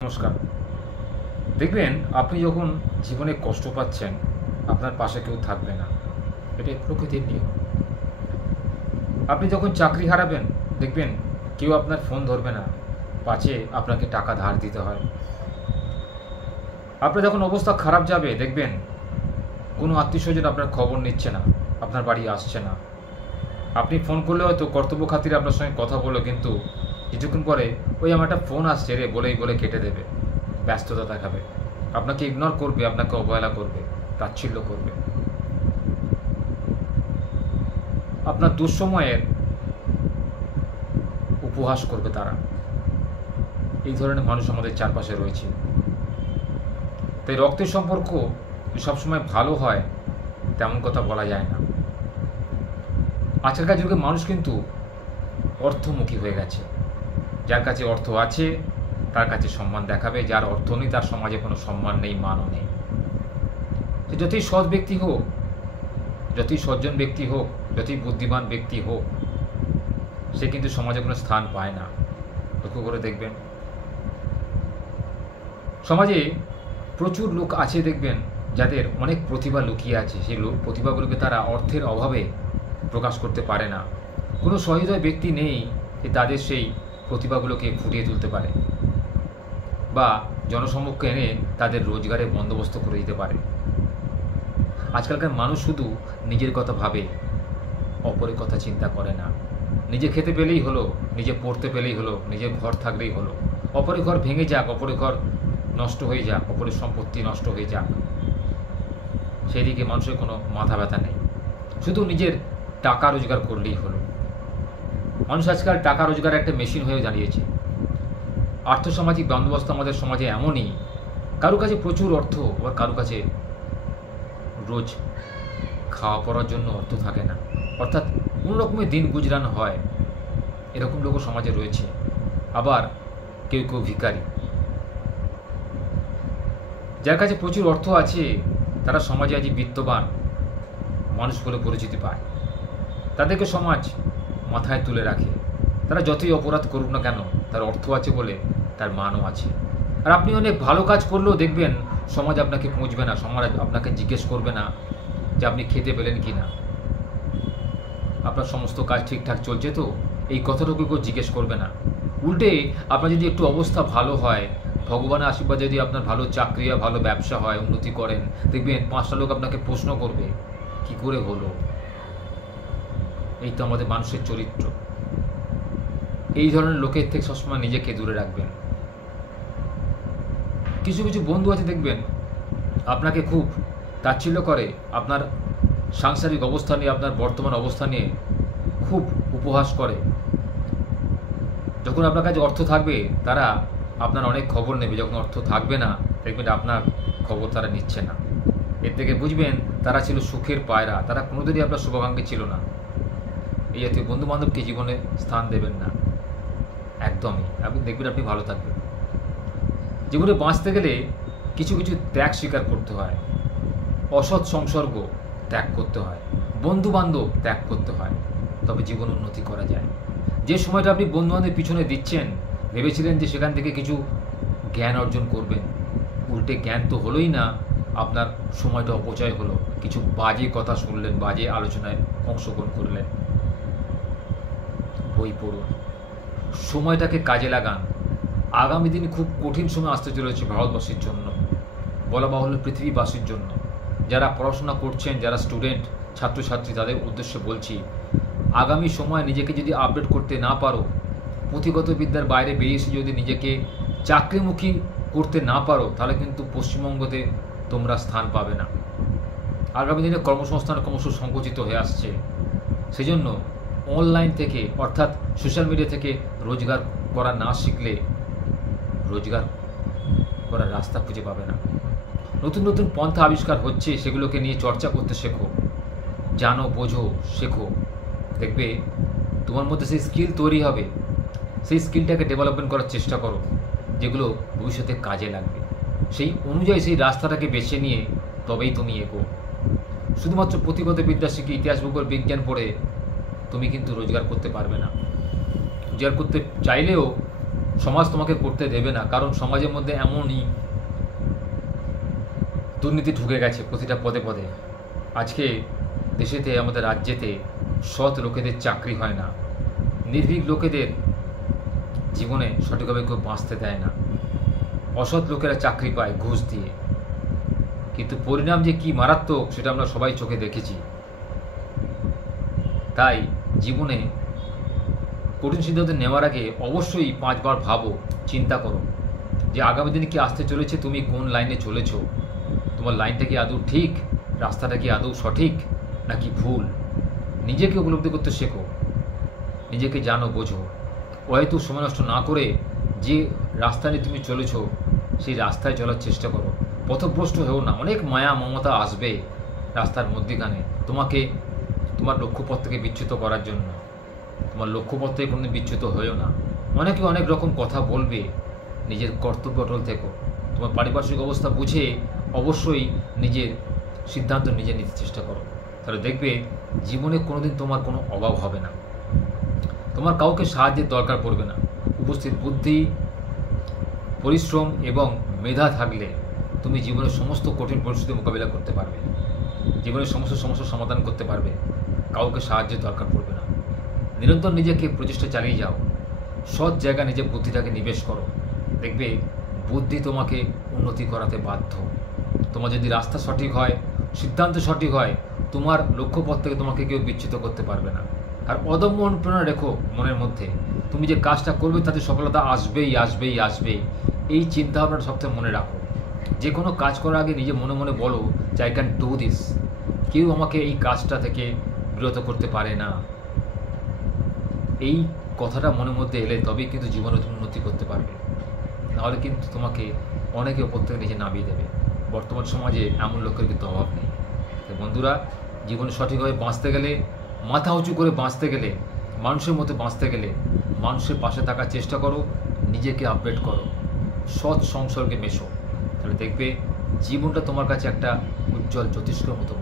নমস্কার। দেখবেন আপনি যখন জীবনে কষ্ট পাচ্ছেন আপনার পাশে কেউ থাকবে না, এটাই প্রকৃতির নিয়ম। আপনি যখন চাকরি হারাবেন দেখবেন কেউ আপনার ফোন ধরবে না, পাছে আপনাকে টাকা ধার দিতে হয়। আপনার যখন অবস্থা খারাপ যাবে দেখবেন কোনো আত্মীয়স্বজন আপনার খবর নিচ্ছে না, আপনার বাড়ি আসছে না। আপনি ফোন করলে হয়তো কর্তব্য খাতিরে আপনার সঙ্গে কথা বলো, কিন্তু কিছুক্ষণ পরে ওই আমার একটা ফোন আসছে রে বলে কেটে দেবে, ব্যস্ততা দেখাবে, আপনাকে ইগনোর করবে, আপনাকে অবহেলা করবে, তাচ্ছিল্য করবে। আপনার দুঃসময়ের উপহাস করবে তারা। এই ধরনের মানুষ আমাদের চারপাশে রয়েছে। তাই রক্তের সম্পর্ক সবসময় ভালো হয় তেমন কথা বলা যায় না। আজকালকার যুগে মানুষ কিন্তু অর্থমুখী হয়ে গেছে। যার কাছে অর্থ আছে তার কাছে সম্মান দেখাবে, যার অর্থ নেই তার সমাজে কোনো সম্মান নেই, মানও নেই। যতই সৎ ব্যক্তি হোক, যতই সজ্জন ব্যক্তি হোক, যতই বুদ্ধিমান ব্যক্তি হোক, সে কিন্তু সমাজে কোনো স্থান পায় না। লক্ষ্য করে দেখবেন সমাজে প্রচুর লোক আছে দেখবেন যাদের অনেক প্রতিভা লুকিয়ে আছে। সেই প্রতিভাগুলোকে তারা অর্থের অভাবে প্রকাশ করতে পারে না। কোনো সহৃদয় ব্যক্তি নেই যে তাদের সেই প্রতিভাগুলোকে ফুটিয়ে তুলতে পারে বা জনসমক্ষে এনে তাদের রোজগারের বন্দোবস্ত করে দিতে পারে। আজকালকার মানুষ শুধু নিজের কথা ভাবে, অপরের কথা চিন্তা করে না। নিজে খেতে পেলেই হলো, নিজে পড়তে পেলেই হলো, নিজের ঘর থাকলেই হলো। অপরের ঘর ভেঙে যাক, অপরের ঘর নষ্ট হয়ে যাক, অপরের সম্পত্তি নষ্ট হয়ে যাক, সেই দিকে মানুষের কোনো মাথা ব্যথা নেই। শুধু নিজের টাকা রোজগার করলেই হলো। মানুষ আজকাল টাকা রোজগারের একটা মেশিন হয়ে দাঁড়িয়েছে। আর্থসামাজিক বন্দোবস্ত আমাদের সমাজে এমনই, কারো কাছে প্রচুর অর্থ, আবার কারো কাছে রোজ খাওয়া পড়ার জন্য অর্থ থাকে না, অর্থাৎ কোনো রকমের দিন গুজরানো হয়। এরকম লোকও সমাজে রয়েছে। আবার কেউ কেউ ভিখারি। যার কাছে প্রচুর অর্থ আছে তারা সমাজে আজ বিত্তবান মানুষ বলে পরিচিতি পায়। তাদেরকে সমাজ মাথায় তুলে রাখে। তারা যতই অপরাধ করুক না কেন, তার অর্থ আছে বলে তার মানও আছে। আর আপনি অনেক ভালো কাজ করলেও দেখবেন সমাজ আপনাকে পুঁজবে না, সমাজ আপনাকে জিজ্ঞেস করবে না যে আপনি খেতে পেলেন কি না, আপনার সমস্ত কাজ ঠিকঠাক চলছে তো, এই কথাটুকু কেউ জিজ্ঞেস করবে না। উল্টে আপনার যদি একটু অবস্থা ভালো হয়, ভগবানের আশীর্বাদ যদি আপনার ভালো চাকরি হয়, ভালো ব্যবসা হয়, উন্নতি করেন, দেখবেন 5টা লোক আপনাকে প্রশ্ন করবে কি করে হলো। এই তো আমাদের মানুষের চরিত্র। এই ধরনের লোকের থেকে সবসময় নিজেকে দূরে রাখবেন। কিছু কিছু বন্ধু আছে দেখবেন আপনাকে খুব তাচ্ছিল্য করে, আপনার সাংসারিক অবস্থা নিয়ে, আপনার বর্তমান অবস্থা নিয়ে খুব উপহাস করে। যখন আপনার কাছে অর্থ থাকবে তারা আপনার অনেক খবর নেবে, যখন অর্থ থাকবে না দেখবেন আপনার খবর তারা নিচ্ছে না। এর থেকে বুঝবেন তারা ছিল সুখের পায়রা, তারা কোনোদিনই আপনার শুভাকাঙ্ক্ষী ছিল না। এই জাতীয় বন্ধুবান্ধবকে জীবনে স্থান দেবেন না একদমই। আপনি দেখবেন আপনি ভালো থাকবেন। জীবনে বাঁচতে গেলে কিছু কিছু ত্যাগ স্বীকার করতে হয়, অসৎ সংসর্গ ত্যাগ করতে হয়, বন্ধুবান্ধব ত্যাগ করতে হয়, তবে জীবন উন্নতি করা যায়। যে সময়টা আপনি বন্ধুবান্ধবের পিছনে দিচ্ছেন, ভেবেছিলেন যে সেখান থেকে কিছু জ্ঞান অর্জন করবেন, উল্টে জ্ঞান তো হলোই না, আপনার সময়টা অপচয় হলো। কিছু বাজে কথা শুনলেন, বাজে আলোচনায় অংশগ্রহণ করলেন। বই পড়ুন, সময়টাকে কাজে লাগান। আগামী দিন খুব কঠিন সময় আসতে চলেছে ভারতবাসীর জন্য, বলা বাহুল্য পৃথিবীবাসীর জন্য। যারা পড়াশোনা করছেন, যারা স্টুডেন্ট, ছাত্রছাত্রী, তাদের উদ্দেশ্যে বলছি, আগামী সময় নিজেকে যদি আপডেট করতে না পারো, পুঁথিগত বিদ্যার বাইরে বেরিয়ে এসে যদি নিজেকে চাকরিমুখী করতে না পারো, তাহলে কিন্তু পশ্চিমবঙ্গতে তোমরা স্থান পাবে না। আগামী দিনে কর্মসংস্থান ক্রমশ সংকুচিত হয়ে আসছে। সেজন্য অনলাইন থেকে, অর্থাৎ সোশ্যাল মিডিয়া থেকে রোজগার করা না শিখলে রোজগার করার রাস্তা খুঁজে পাবে না। নতুন নতুন পন্থা আবিষ্কার হচ্ছে, সেগুলোকে নিয়ে চর্চা করতে শেখো, জানো, বোঝো, শেখো। দেখবে তোমার মধ্যে সেই স্কিল তৈরি হবে। সেই স্কিলটাকে ডেভেলপমেন্ট করার চেষ্টা করো, যেগুলো ভবিষ্যতে কাজে লাগবে। সেই অনুযায়ী সেই রাস্তাটাকে বেছে নিয়ে তবেই তুমি এগো। শুধুমাত্র পুঁথিগত বিদ্যা শিখে ইতিহাস ভূগোল বিজ্ঞান পড়ে তুমি কিন্তু রোজগার করতে পারবে না। রোজগার করতে চাইলেও সমাজ তোমাকে করতে দেবে না, কারণ সমাজের মধ্যে এমনই দুর্নীতি ঢুকে গেছে প্রতিটা পদে পদে। আজকে দেশেতে, আমাদের রাজ্যেতে সৎ লোকেদের চাকরি হয় না, নির্ভীক লোকেদের জীবনে সঠিকভাবে কেউ বাঁচতে দেয় না, অসৎ লোকেরা চাকরি পায় ঘুষ দিয়ে। কিন্তু পরিণাম যে কি মারাত্মক সেটা আমরা সবাই চোখে দেখেছি। তাই জীবনে কঠিন সিদ্ধান্ত নেওয়ার আগে অবশ্যই 5 বার ভাবো, চিন্তা করো যে আগামী দিনে কি আসতে চলেছে, তুমি কোন লাইনে চলেছ, তোমার লাইনটা কি আদৌ ঠিক, রাস্তাটা কি আদৌ সঠিক নাকি ভুল। নিজেকে উপলব্ধি করতে শেখো, নিজেকে জানো, বোঝো। হয়তো সময় নষ্ট না করে যে রাস্তা নিয়ে তুমি চলেছ সেই রাস্তায় চলার চেষ্টা করো। পথভ্রষ্ট হও না। অনেক মায়া মমতা আসবে রাস্তার মধ্যিখানে তোমাকে তোমার লক্ষ্যপথ থেকে বিচ্যুত করার জন্য। তোমার লক্ষ্যপথ থেকে কোনোদিন বিচ্যুত হয়েও না। অনেকে অনেক রকম কথা বলবে, নিজের কর্তব্য অটল থেকো। তোমার পারিপার্শ্বিক অবস্থা বুঝে অবশ্যই নিজের সিদ্ধান্ত নিজে নিতে চেষ্টা করো, তাহলে দেখবে জীবনে কোনোদিন তোমার কোনো অভাব হবে না, তোমার কাউকে সাহায্যের দরকার পড়বে না। উপস্থিত বুদ্ধি, পরিশ্রম এবং মেধা থাকলে তুমি জীবনের সমস্ত কঠিন পরিস্থিতি মোকাবিলা করতে পারবে, জীবনের সমস্ত সমস্যার সমাধান করতে পারবে, কাউকে সাহায্যের দরকার পড়বে না। নিরন্তর নিজেকে প্রচেষ্টা চালিয়ে যাও, সৎ জায়গায় নিজের বুদ্ধিটাকে নিবেশ করো, দেখবে বুদ্ধি তোমাকে উন্নতি করাতে বাধ্য। তোমার যদি রাস্তা সঠিক হয়, সিদ্ধান্ত সঠিক হয়, তোমার লক্ষ্যপথ থেকে তোমাকে কেউ বিচ্যুত করতে পারবে না। আর অদম্য অনুপ্রেরণা রেখো মনের মধ্যে, তুমি যে কাজটা করবে তাতে সফলতা আসবেই আসবেই আসবেই। এই চিন্তাভাবনাটা সবসময় মনে রাখো। যে কোনো কাজ করার আগে নিজে মনে মনে বলো যে আই ক্যান ডু দিস, কেউ আমাকে এই কাজটা থেকে বিরত করতে পারে না। এই কথাটা মনের মধ্যে এলে তবেই কিন্তু জীবনে তুমি উন্নতি করতে পারবে, নাহলে কিন্তু তোমাকে অনেকে ওপর থেকে নিজে নামিয়ে দেবে। বর্তমান সমাজে এমন লোকের কিন্তু অভাব নেই। তো বন্ধুরা, জীবনে সঠিকভাবে বাঁচতে গেলে, মাথা উঁচু করে বাঁচতে গেলে, মানুষের মতো বাঁচতে গেলে মানুষের পাশে থাকার চেষ্টা করো, নিজেকে আপডেট করো, সৎ সংসর্গে মেশো, তাহলে দেখবে জীবনটা তোমার কাছে একটা উজ্জ্বল জ্যোতিষ্কের মতো